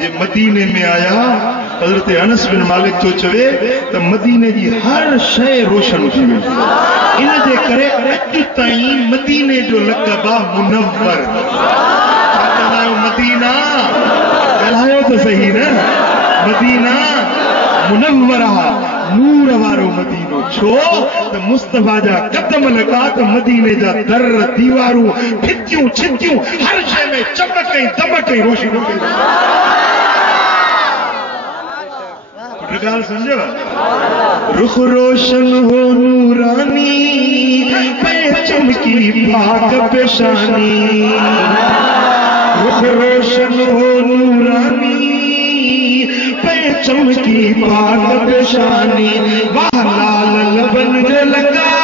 ये मदीने में आया हजरत अनस बिन मालिक तो चवे तो मदीने की हर शय रोशन थी इन जे करे अज ताईं मदीने जो लक़ब आ मुनव्वर मदीना ॻाल्हायो तो सही न मदीना मुनव्वरा नूर वारो मदीनो छो त मुस्तफा जा कदम लगा तो मदीने जा दर दीवारूं फितियूं छितियूं हर शय में चमक ऐं दमक ऐं रोशनी गाल समझो रुख रोशन हो नूरानी पे चमकी पाक पेशानी रुख रोशन हो नूरानी पे चमकी पाक पेशानी वाह लाल लबन जे लगा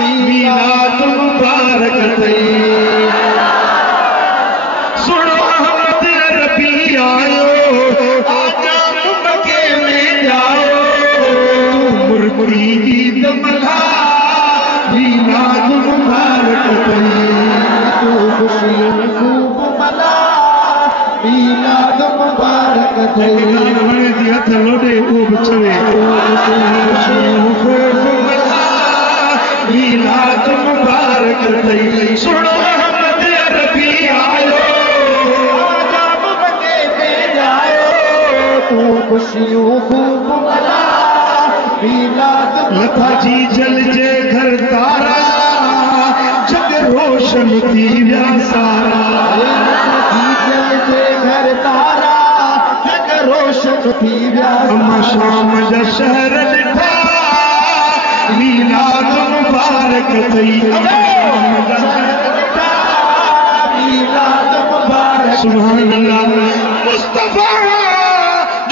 मीलाद मुबारक थे सुनो अहमद रबी आयो मुरीद मल्हा मीलाद मुबारक थे तो खुशियों खूब मना मीलाद मुबारक थे हमारे दिया था लोडे वो बचवे खुशियों खूब मना मीलाद मुबारक थे सुनो अहमद रबी आयो जब मके में जायो तो खुशियों खूब मना लता जी जल जे घर तारा जग रोशन थी व्या सारा लता जी जल जे घर तारा जग रोशन थी व्या अम्मा शाम जा शहर ॾिठा मीलाद मुबारक थई मीलाद मुबारक सुभान अल्लाह मुस्तफा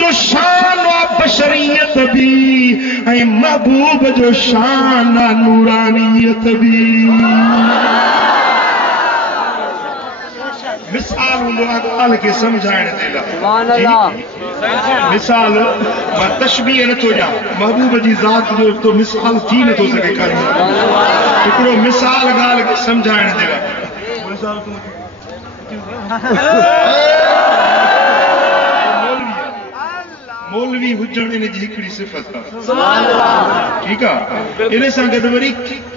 जो शान बशरियत भी ऐं महबूब जो शान नूरानियत भी मिसाल हूंदो आहे ॻाल्हि खे सम्झाइण जे लाइ मिसाल मां तशबीह नथो ॾियां महबूब जी ज़ात जो तो मिसाल थी नथो सघे काई हिकिड़ो मिसाल ॻाल्हि खे सम्झाइण जे लाइ मौलवी हुजण इन जी हिकिड़ी सिफ़त आहे ठीक आहे इन सां गॾु वरी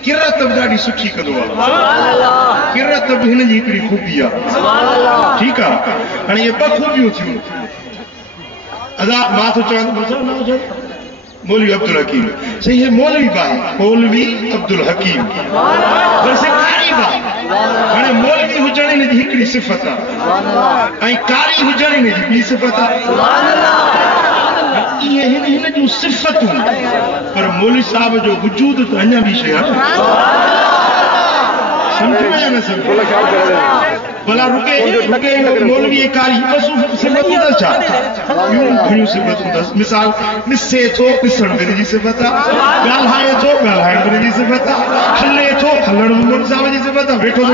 किरत बि ॾाढी सुठी कंदो आहे किरत बि हिन जी हिकिड़ी खूबी आहे ठीक आहे हाणे इहे ॿ खूबियूं थियूं अदा मां थो चवां मौलवी अब्दुल हकीम सही है मौलवी भाई मौलवी अब्दुल हकीम वैसे कारी भाई हाणे मौलवी हुजण इन जी हिकिड़ी सिफ़त आहे ऐं कारी हुजण इन जी ॿी सिफ़त आहे ये हिन जूं सिफ़तूं पर मौलवी साहब जो वजूद तो अञा बि शइ आहे समझ में न समझ भला रुके मौलवी कारी बस सिफ़तूं अथसि छा ॿियूं घणियूं सिफ़तूं अथसि मिसाल ॾिसे थो ॾिसण ॿिनि जी सिफ़त आहे ॻाल्हाए थो ॻाल्हाइण ॿिनि जी सिफ़त आहे हले थो हलण मौलवी साहब जी सिफ़त आहे वेठो थो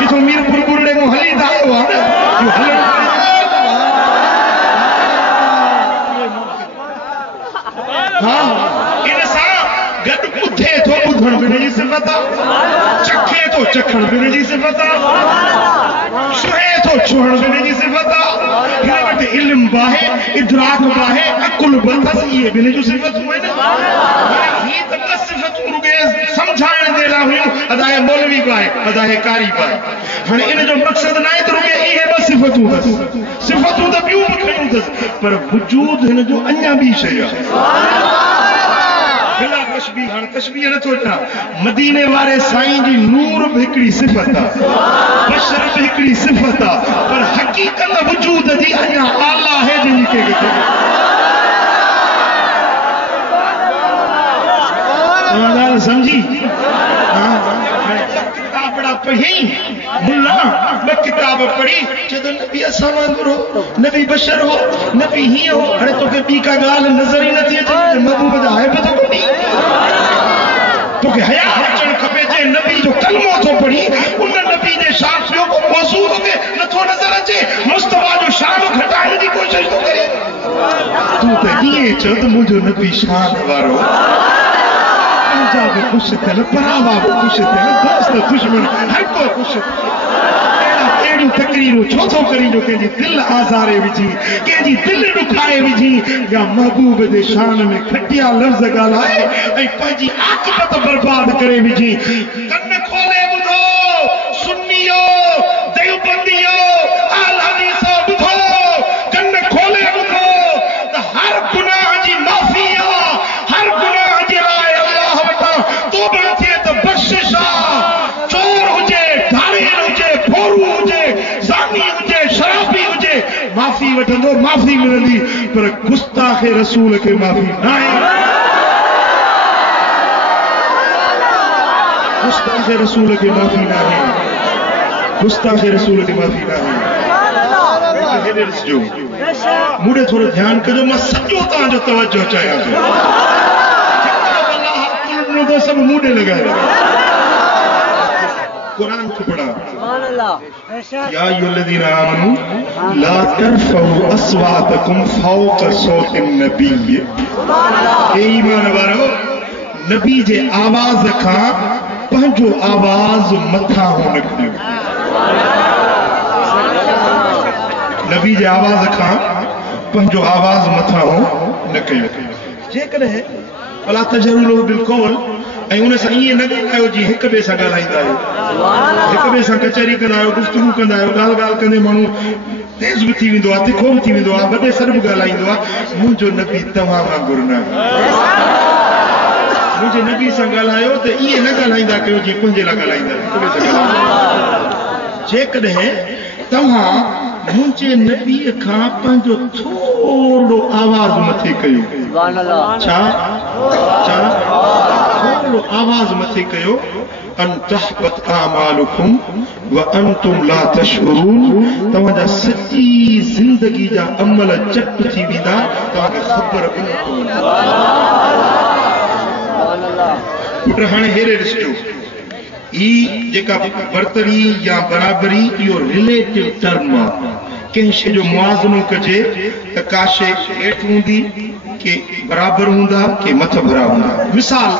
किथों मीरपुर बुरड़े में हली था आयो आहे न हलण इन सां गॾु ॿुधे थो ॿुधण ॿिनि जी सिफ़त आहे चखे थो चखण ॿिनि जी सिफ़त आहे छुहे थो छुहण ॿिनि जी सिफ़त आहे हिन वटि इल्म बि आहे इदराक बि आहे अकुल बि अथसि इहे ॿिनि जूं सिफ़तूं आहिनि ही त ॿ सिफ़तूं रुॻे सम्झाइण जे लाइ हुयूं अदाए मौलवी बि आहे अदाए कारी बि आहे हाणे इन जो मक़सदु न आहे त रुॻे इहे ॿ सिफ़तूं अथसि सिफ़तूं त ॿियूं बि खयूं अथसि पर वजूद हिन जो अञा ॿी शइ आहे तशबीह नथो ॾियां मदीने वारे साईं जी नूर बि हिकिड़ी सिफ़त आहे बशर बि हिकिड़ी सिफ़त आहे पर हक़ीक़त वजूद जी अञा आला आहे जंहिंजी ॻाल्हि समझी किताबड़ा पढ़ी मुल्ला ॿ किताब पढ़ी जॾहिं नबी असां वांगुरु हो नबी बशर हो नबी हीअं हो हाणे तोखे ॿी का ॻाल्हि नज़र ई नथी अचे महबूब जा आहे बि त कोन्हे तोखे हया अचणु खपे जे नबी जो कलमो थो पढ़ी उन नबी जे शान ॿियो को मौज़ू तोखे नथो नज़र अचे मुस्तफा जो शान घटाइण जी कोशिशि थो करे तूं त हीअं चओ त मुंहिंजो नबी शान वारो भतीजा भी खुश थियल, परावा भी खुश थियल, दोस्त दुश्मन हर को खुश अहिड़ियूं तकरीरूं छो थो करी जो कंहिंजी दिलि आज़ारे विझी, कंहिंजी दिलि ॾुखाए विझी, या महबूब जे शान में खटिया लफ़्ज़ ॻाल्हाए ऐं पंहिंजी आक़िबत बर्बाद करे विझी। कन खोले ॿुधो सुन्नियो देवबंदियो अहल हदीस ॿुधो, कन खोले ॿुधो त हर गुनाह जी माफ़ी आहे, हर गुनाह जे लाइ अल्लाह वटां तौबा थिए त बख़्शिश आहे। चोर हुजे, धाड़ेल हुजे, फोरू हुजे, ज़ानी हुजे, शराबी हुजे, माफ़ी वठंदो, माफ़ी मिलंदी, पर गुस्ताख़ रसूल खे माफ़ी न आहे। गुस्ताख़ रसूल खे माफ़ी न आहे, गुस्ताख़ रसूल खे माफ़ी न आहे। हेॾे ॾिसजो, मूंॾे थोरो ध्यानु कजो, मां सॼो तव्हांजो तवजो चाहियां थो। तो सब मूडे लगाए। कुरान को पढ़ा, या अय्युहल्लज़ीना आमनू ला तरफ़ऊ अस्वातकुम फ़ौक़ सौतिन नबी। ए ईमान वारो, नबी जे आवाज़ खां पंहिंजो आवाज़ मथा हो न कयो। नबी जे आवाज़ खां पंहिंजो आवाज़ मथा हो न कयो। जेकॾहिं भला तजरुलो बिल्कुल ऐं उन सां ईअं न ॻाल्हायो जीअं हिक ॿिए सां ॻाल्हाईंदा आहियो, हिक ॿिए सां कचहरी कंदा आहियो, गुफ़्तगू कंदा आहियो, ॻाल्हि ॻाल्हि कंदे माण्हू तेज़ बि थी वेंदो आहे, तिखो बि थी वेंदो आहे, वॾे सर बि ॻाल्हाईंदो आहे। मुंहिंजो नबी तव्हां वांगुरु न, मुंहिंजे नबी सां ॻाल्हायो त ईअं न ॻाल्हाईंदा कयो जीअं पंहिंजे लाइ ॻाल्हाईंदा, हिक ॿिए सां ॻाल्हाईंदा। जेकॾहिं तव्हां मुंहिंजे नबीअ खां पंहिंजो थोरो आवाज़ मथे कयो, छा छा थोरो आवाज़ मथे कयो, अन तहबत आमालुकुम व अंतुम ला तशउरून, तव्हांजा सॼी ज़िंदगी जा अमल चट थी वेंदा, तव्हांखे ख़बर बि न पवंदी। पुट हाणे हेॾे ॾिसजो, ही जेका बरतरी या बराबरी इहो रिलेटिव टर्म आहे। कंहिं शइ जो मुआज़नो कजे त का शइ हेठि हूंदी, के बराबरि हूंदा, के मथ भरा हूंदा। मिसाल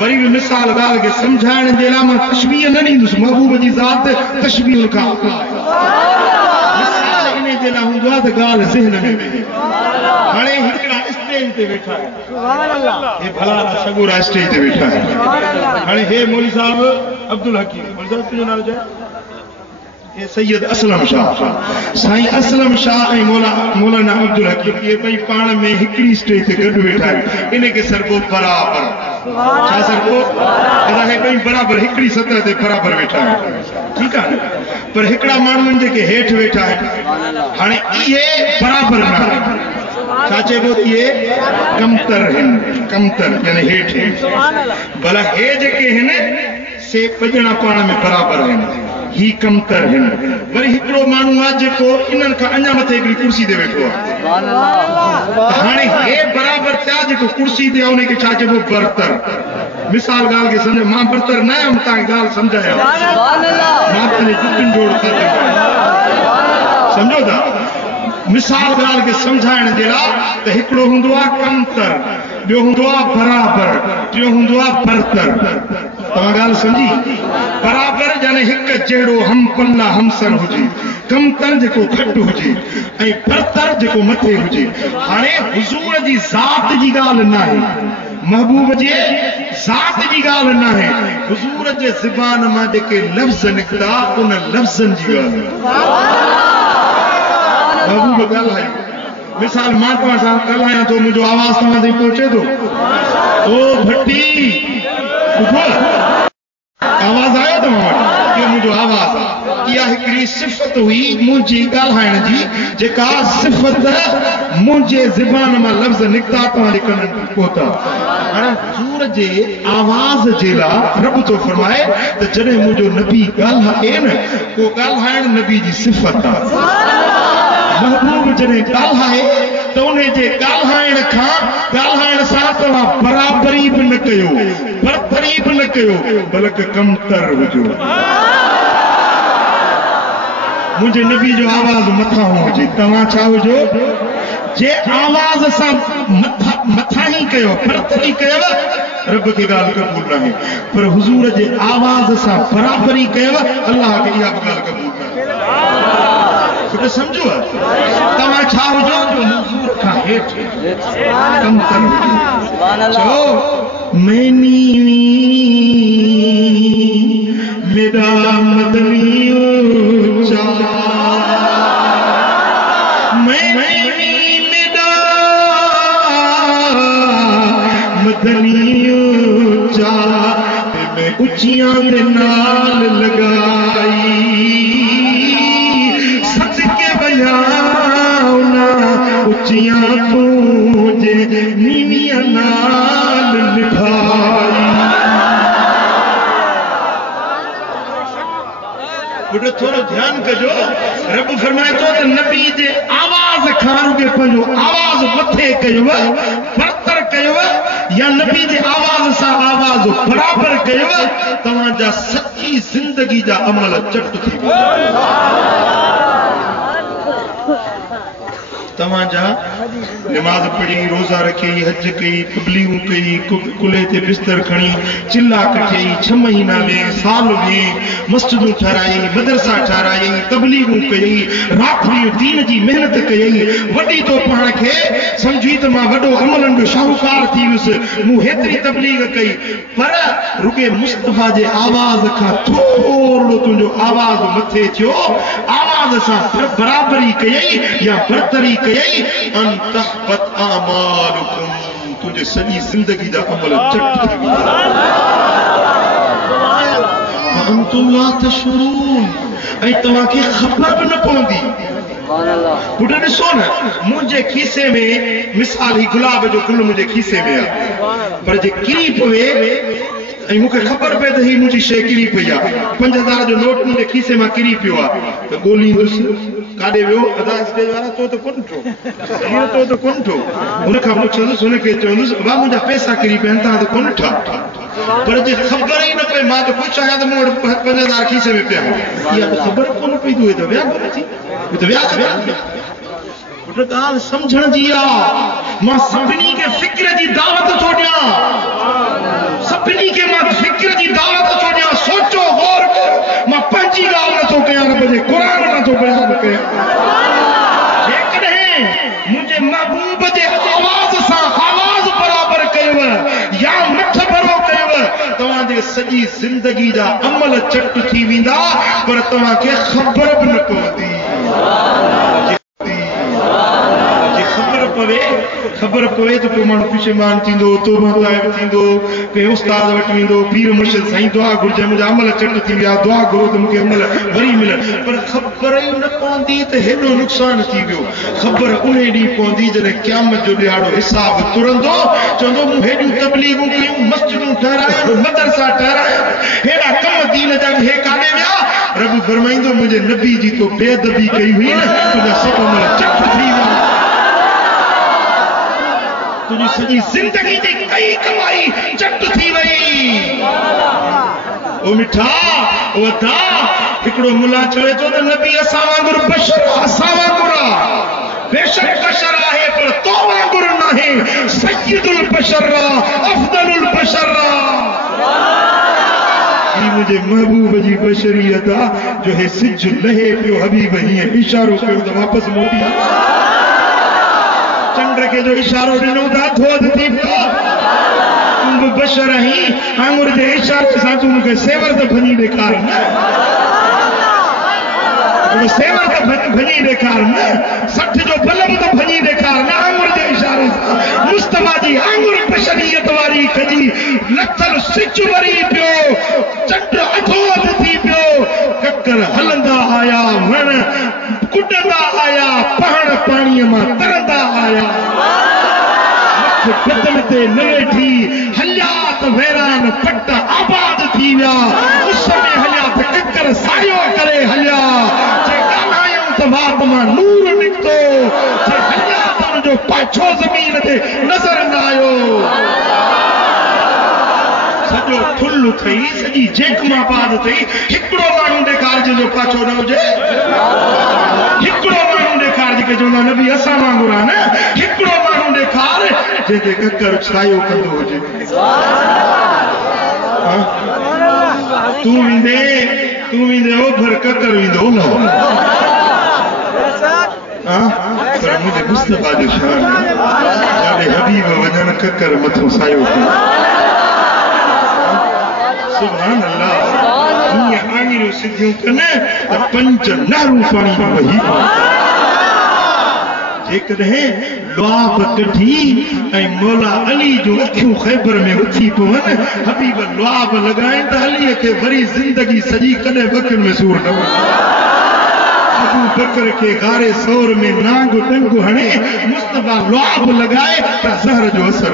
वरी बि मिसाल ॻाल्हि खे सम्झाइण जे लाइ मां तशबीह न ॾींदुसि, महबूब जी ज़ात तशबीह खां मिसाल इन जे लाइ हूंदो आहे त ॻाल्हि ज़हन में वेंदी। हाणे हिकिड़ा स्टेज ते वेठा आहिनि, हे भला सगोरा स्टेज ते वेठा आहिनि। हाणे हे मौलवी साहब अब्दुल हकीम, मौलवी साहब तुंहिंजो नालो छा आहे? ये सैयद असलम शाह, साईं असलम शाह ऐं मौलाना अब्दुल हकीम, ये ॿई पाण में हिकिड़ी स्टेज ते गॾु वेठा आहिनि। इनखे सरबो बराबर, छा सरबो? हे ॿई बराबर हिकिड़ी सतह ते बराबर वेठा आहिनि, ठीकु आहे। पर हिकिड़ा माण्हू जेके हेठि वेठा आहिनि, हाणे इहे बराबर न आहिनि, छा चइबो? इहे कमतर आहिनि, कमतर यानी हेठि। भला हे जेके आहिनि से ॿ पाण में बराबर आहिनि, ही कमतर आहिनि। वरी हिकिड़ो माण्हू आहे जेको इन्हनि खां अञा मथे हिकिड़ी कुर्सी ते वेठो आहे। हाणे हे बराबर थिया, जेको कुर्सी ते आहे उनखे छा चइबो? बरतर। मिसाल ॻाल्हि खे सम्झो, मां बरतर न आहियां, तव्हांखे ॻाल्हि सम्झायां, मां पंहिंजे जुतियुनि जोड़ थी सम्झो था। मिसाल ॻाल्हि खे सम्झाइण जे लाइ त हिकिड़ो हूंदो आहे कमतर, ॿियो हूंदो आहे बराबर, टियों हूंदो आहे बरतर। तव्हां ॻाल्हि सम्झी? बराबर यानी हिकु जहिड़ो हम पल्ला हमसर हुजे, कमतर जेको घटि हुजे ऐं बरतर जेको मथे हुजे। हाणे हुज़ूर जी ज़ात जी ॻाल्हि न आहे, महबूब जे ज़ात जी ॻाल्हि न आहे, हुज़ूर जे ज़बान मां जेके लफ़्ज़ निकिता उन लफ़्ज़नि जी ॻाल्हि आहे। महबूब ॻाल्हायो, मिसाल मां तव्हां सां ॻाल्हायां थो, मुंहिंजो आवाज़ तव्हां ताईं पहुचे थो? ओ भट्टी, आवाज़ आयो तव्हां वटि? इहो मुंहिंजो आवाज़ आहे। इहा हिकिड़ी सिफ़त हुई मुंहिंजी ॻाल्हाइण जी, जेका सिफ़त मुंहिंजे ज़बान मां लफ़्ज़ निकिता तव्हांजे कननि में पहुता। हाणे हुज़ूर जे आवाज़ जे लाइ रब थो फरमाए त जॾहिं मुंहिंजो नबी ॻाल्हाए न, उहो ॻाल्हाइण नबी जी सिफ़त आहे। महबूब जॾहिं ॻाल्हाए त उन जे ॻाल्हाइण सां तव्हां बराबरी बि न कयो, बरतरी बि न कयो, बल्कि कमतर हुजो। मुंहिंजे नबी जो आवाज़ मथा हुजे, तव्हां छा हुजो? जे आवाज़ सां मथा ई कयो, बरतरी कयो, रब के गाल कबूल ना है पर हुजूर जे आवाज सा बराबरी कयो अल्लाह के इहा गाल कबूल ना तो समझो तमा छा हुजो जो हुजूर का हेठ कम करो सुभान अल्लाह मैनी मेरा मदनी ऊंचा मदनी ऊंचा मैं उचियां दे नाल लगाई सच के बयाना उचियां तुझे नीवियां नाल निभाई बुढ़ो थोड़ा ध्यान कजो रब फरमाए तो नबी जे आवाज खान के पंजो आवाज मथे कयो बरतर कयो या नबी जे आवाज सा आवाज बराबर कयो तवा जा सच्ची जिंदगी जा अमल चट थी तवाजा नमाज पढ़ी रोजा रखी हज कई तबलीगू कई कुले ते बिस्तर खणी चिल्ला कटे 6 महीना में साल में मस्जिदूं ठहराई मदरसा ठहराई तबलीगू कई राखड़ी दीन जी मेहनत कई वडी तो पाण के समझी त मां वडो अमलन जो शाहूकार थी विस मु हेतरी तबलीग कई पर रुके मुस्तफा जे आवाज का थोड़ो तुंजो आवाज मथे थियो आवाज सा बराबरी कई या बरतरी कई अंतहबत आमालुकुम तुझे सॼी ज़िंदगी जा अमल चट थी वेंदा अंतुम ला तशुरून ऐ तव्हां खे ख़बर बि न पवंदी पुट ॾिसो न मुंहिंजे खीसे में मिसाल ही गुलाब जो गुल मुंहिंजे खीसे में आहे पर जे किरी पवे ऐं मूंखे ख़बर पए त ही मुंहिंजी शइ किरी पई आहे 5000 जो नोट मुंहिंजे खीसे मां किरी पियो आहे त ॻोल्हींदुसि काॾे वियो अदा स्टेज वारा तो कोन ठो तो कोन ठो हुनखां पुछंदुसि हुनखे चवंदुसि वाह मुंहिंजा पैसा किरी पिया आहिनि तव्हां त कोन ठा पर जे ख़बर ई न पए मां त ख़ुशि आहियां त मूं वटि 5000 खीसे में पिया इहा त ख़बर कोन पई त विया थी त विया पुट ॻाल्हि सम्झण जी आहे मां सभिनी खे फ़िक्र जी दावत थो ॾियां सभिनी खे मां फ़िक्र जी दावत थो ॾियां सोचो गौर कर मां पंहिंजी ॻाल्हि नथो कयां रब जे क़ुर नथो बयान कयां जेकॾहिं मुंहिंजे महबूब जे आवाज़ सां आवाज़ बराबर कयव या मठ भरो कयव तव्हांजे सॼी ज़िंदगी जा अमल चट थी वेंदा पर तव्हांखे ख़बर बि न पवंदी ख़बर पवे तो पोइ माण्हू पिछेमान थींदो तौबा ताइब थींदो कंहिं उस्ताद वटि वेंदो पीर मुर्शिद साईं दुआ घुर्जे मुंहिंजा अमल चट थी विया दुआ घुरो त मूंखे अमल वरी मिलनि पर ख़बर ई न पवंदी त हेॾो नुक़सान थी वियो ख़बर उन ॾींहुं पवंदी जॾहिं क़यामत जो ॾियारो हिसाब तुरंदो चवंदो मूं हेॾियूं तबलीगूं कयूं मस्जिदूं ठहरायूं मदरसा ठहराया हेॾा कम दीन जा हे काॾे विया रब फरमाईंदो मुंहिंजे नबी जी तो बेअदबी कई हुई न तुंहिंजा सभु अमल चट थी विया तुझी सॼी ज़िंदगी जी कई कमाई चट थी वई ओ मिठा ओ अदा हिकिड़ो मुला चवे थो त नबी असां वांगुरु बशर असां वांगुरु बेशक बशर आहे पर तो वांगुरु न आहे सय्यदुल बशर अफदलुल बशर ही मुझे महबूब जी बशरियत आहे जो हे सिज लहे पियो हबीब हीअं इशारो कयो त वापसि मोटी चंद्र के जो इशारो ॾिनो था धोध थी पियो तुम बि बशर आहीं आंगुर जे इशारे सां तूं मूंखे सेवर त भञी ॾेखार न सेवर त भञी ॾेखार न 60 जो बलम त भञी ॾेखार न आंगुर जे इशारे सां मुस्तफा जी आंगुर बशरियत वारी कजी लथल सिज वरी पियो चंड अधोध थी पियो ककर हलंदा आया वण कुॾंदा आया पहाड़ पाणीअ मां तरंदा आया बदन ते न वेठी हलिया त वैरान पट आबाद थी विया उस में हलिया त ककर सायो करे हलिया जे ॻाल्हायूं त वात मां नूर निकितो जे हलिया त उनजो पाछो ज़मीन ते नज़र न आयो सॼो फुल थई सॼी जेक मां पाद थई हिकिड़ो माण्हू ॾेखार जंहिंजो पाछो न हुजे हिकिड़ो माण्हू ॾेखार के चवंदा नबी असां वांगुरु आहे न हिकिड़ो माण्हू ॾेखार जंहिंखे ककर छायो कंदो हुजे तूं वेंदे ओभर ककर वेंदो न पर मुझे मुस्तफा जो शान जाने हबीब वजन ककर मथो सायो सुभान अल्लाह दुनिया आंगुरियूं सिधियूं कने त पंज नहरूं पाणी वही जेकॾहिं लुआब कढी ऐं मौला अली जो अखियूं ख़ैबर में उथी पवन हबीब लुआब लॻाइनि त अलीअ खे वरी ज़िंदगी सॼी कॾहिं बकिन में सूर न अबू बकर के गारे सौर में नांग टंग हणे मुस्तफा लुआब लगाए त ज़हर जो असर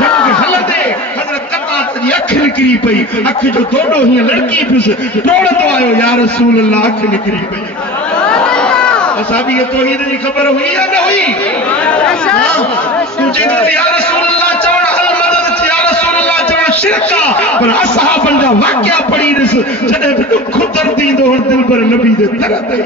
जंग हलंदे हज़रत कताद जी अख निकिरी पई अख जो दोडो हीअं लड़की पियुस डोड़ंदो आयो या रसूल अल्लाह अख निकिरी पई असाबी तौहीद जी ख़बर हुई या न हुई तू चईंदो या रसूल अल्लाह चवण हल मदद थी या रसूल अल्लाह चवण शिरक आहे पर असहाबन जा वाक़िया पढ़ी ॾिस जॾहिं बि ॾुख दर्द ईंदो हो दिल पर नबी जे दर ते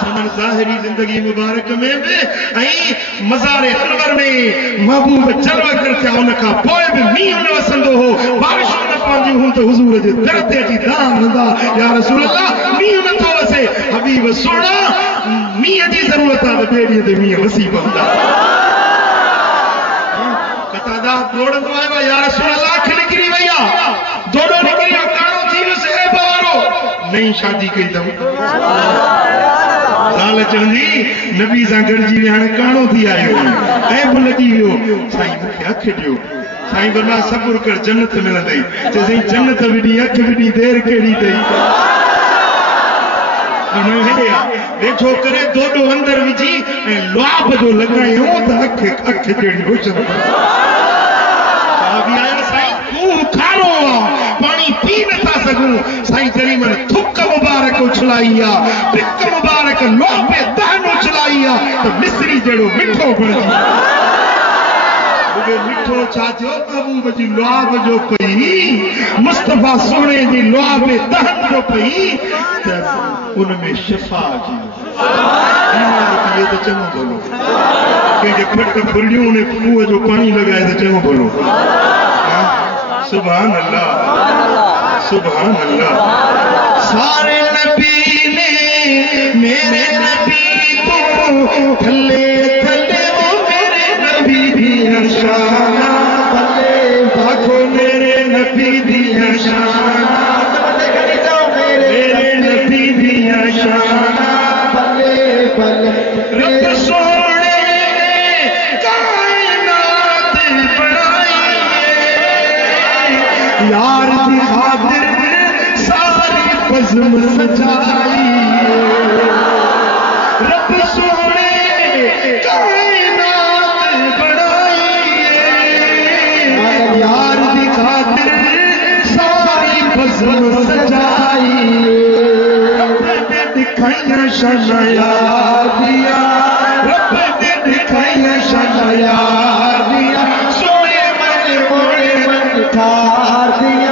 समन ज़ाहिरी ज़िंदगी मुबारक में बि ऐं मज़ारे अनवर में महबूब चलवा कर थिया उन खां पोइ बि मींहुं न वसंदो हो बारिशूं न पवंदियूं हुन त हुज़ूर जे दर ते अची दान हूंदा या रसूल अल्लाह मींहुं नथो वसे हबीब सोना मींहं जी ज़रूरत आहे त ॿिए ॾींहं ते मींहुं वसी पवंदा कतादा दौड़ंदो आयो या रसूल अल्लाह अख निकिरी वई आहे दोडो निकिरी वियो काणो थी वियुसि ऐं वारो नई शादी कई अथऊं साल चवंदी नबी सां गॾिजी विया हाणे काणो थी आयो ऐं बि लॻी वियो साईं मूंखे अख ॾियो साईं भला सब्र कर जन्नत मिलंदई चई जन्नत विधी अख विधी देरि कहिड़ी अथई वेझो करे दोडो अंदर विझी ऐं लुआब जो लॻायूं त अख जहिड़ी रोशन खारो पानी पी नथा सघूं साईं जरी मन थुक मुबारक उछलाई आहे पिक मुबारक लोपे दहन उछलाई आहे त मिस्री जहिड़ो मिठो बणजी मिठो छा थियो महबूब जी लुआब जो पई मुस्तफा सोने जी लुआब दहन जो पई त उनमें शिफा जी ये तो चङो भलो कंहिंखे फट फुरियूं ने खूह जो पानी लॻाए त चङो भलो सुभान अल्लाह सुभान अल्लाह सारे नबी ने मेरे नबी को थले थले वो मेरे नबी दी शाना थले भागो मेरे नबी दी शाना मेरे नबी दी शाना भले भले रब सोने कायनात बनाई यार दी खातिर सारी बज़्म सजाई रब सोने कायनात बनाई यार दी खातिर सारी बज़्म सजाई रब ने दिखाइया शनाया दिया रब ने दिखाइया शनाया दिया सोने मन मोड़े मन ठार दिया